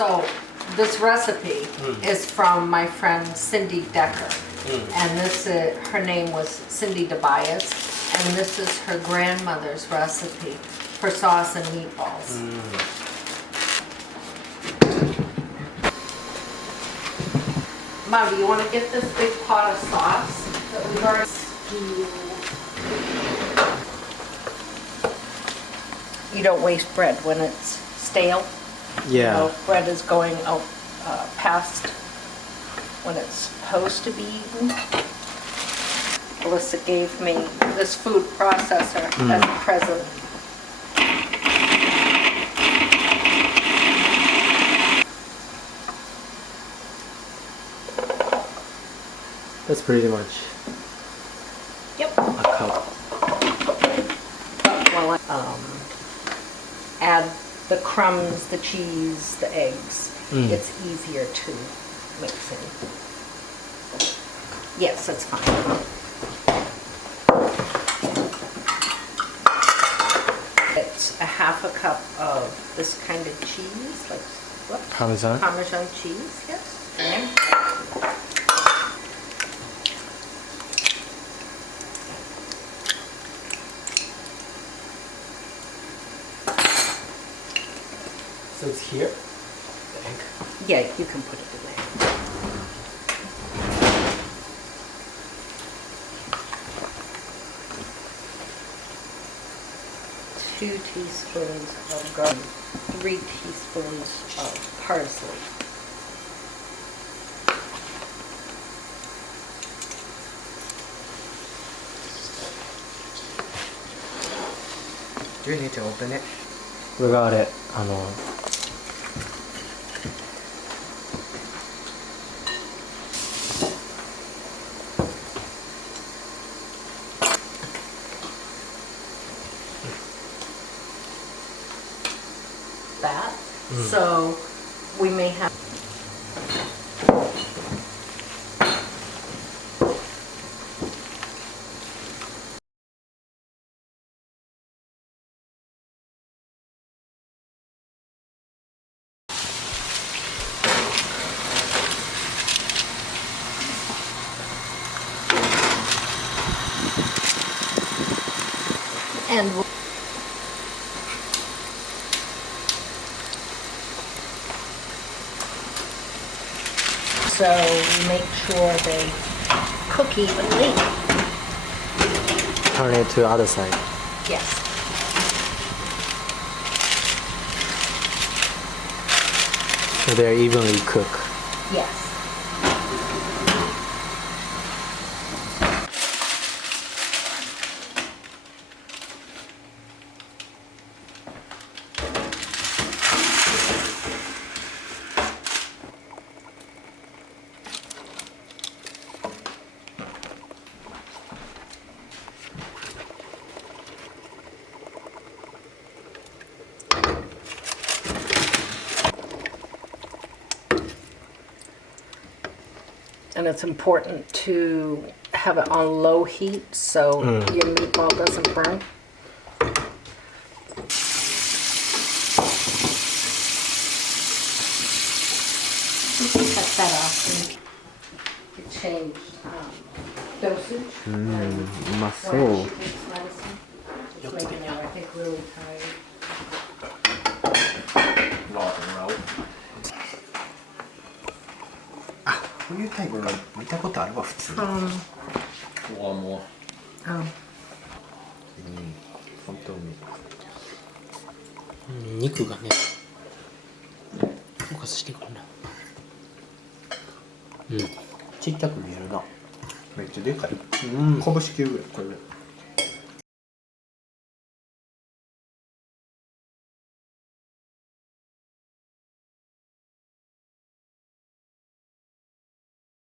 So this recipe is from my friend Cindy Decker. And this is, her name was Cindy Tobias, and this is her grandmother's recipe for sauce and meatballs. Mom, do you want to get this big pot of sauce that we've already... You don't waste bread when it's stale. Yeah. You know, bread is going out past when it's supposed to be eaten. Alyssa gave me this food processor as a present. That's pretty much Yep. a cup. Well, add the crumbs, the cheese, the eggs. It's easier to mix in. Yes, that's fine. It's a half a cup of this kind of cheese, like what? Parmesan. Parmesan cheese, yes. Yeah. So it's here? The egg? Yeah, you can put it in there. Two teaspoons of garlic, 3 teaspoons of parsley. Do you need to open it? これがあれ、that. So we may have and so make sure they cook evenly. turn it to the other side. Yes. So they're evenly cooked. Yes. And it's important to have it on low heat so your meatball doesn't burn. Cut that off and change dosage. うまそ When う。 she takes medicine, it's making her, I think, really tired. รอถึงเราあ、こういうタイプの見たことあるわ普通に。うわもう。本当に。肉がね、フォーカスしてくるな。ちっちゃく見えるな。めっちゃでかい。拳級ぐらいこれ。